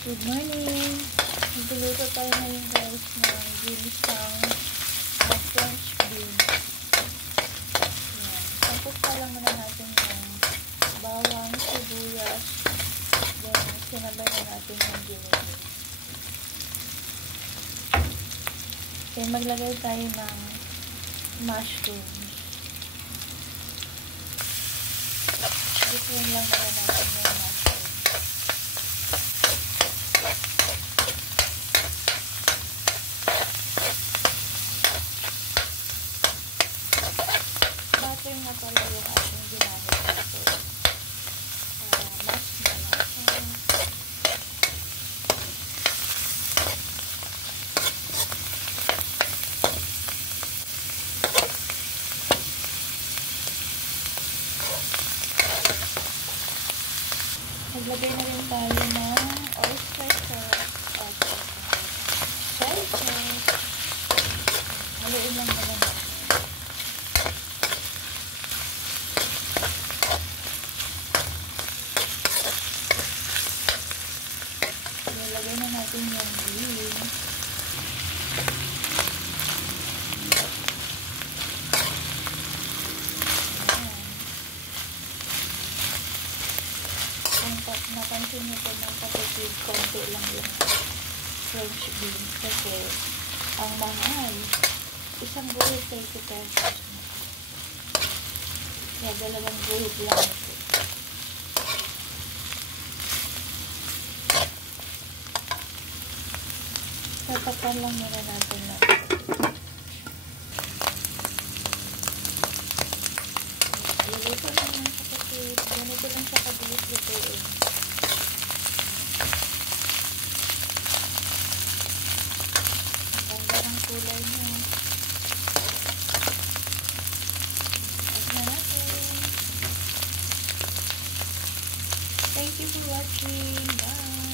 Good morning! Nagluluto tayo ngayon guys ng ginisang na French beans. Yan. Tapos pa lang muna natin yung bawang, sibuyas, then sinabay na natin yung giniling. Then maglagay tayo ng mushrooms. Ito lang muna natin yung mushrooms. Butter na pala yung ating ginamit dito. Mas malasa. Maglagay na rin tayo ng oyster sauce at soy sauce. Haluin lang naman natin. Nilagay na natin yung beans. Kung napansin nyo po ng kapatid, konti lang yung French beans kasi ang mahal. Isang guhit 30 pesos. Kaya dalawang guhit lang ito. Tatakpan lang muna natin na. Luluto lang yung kapatid. Ganito lang siya kabilis lutuin. Ang ganda ng kulay niya. At na natin. Thank you for watching. Bye!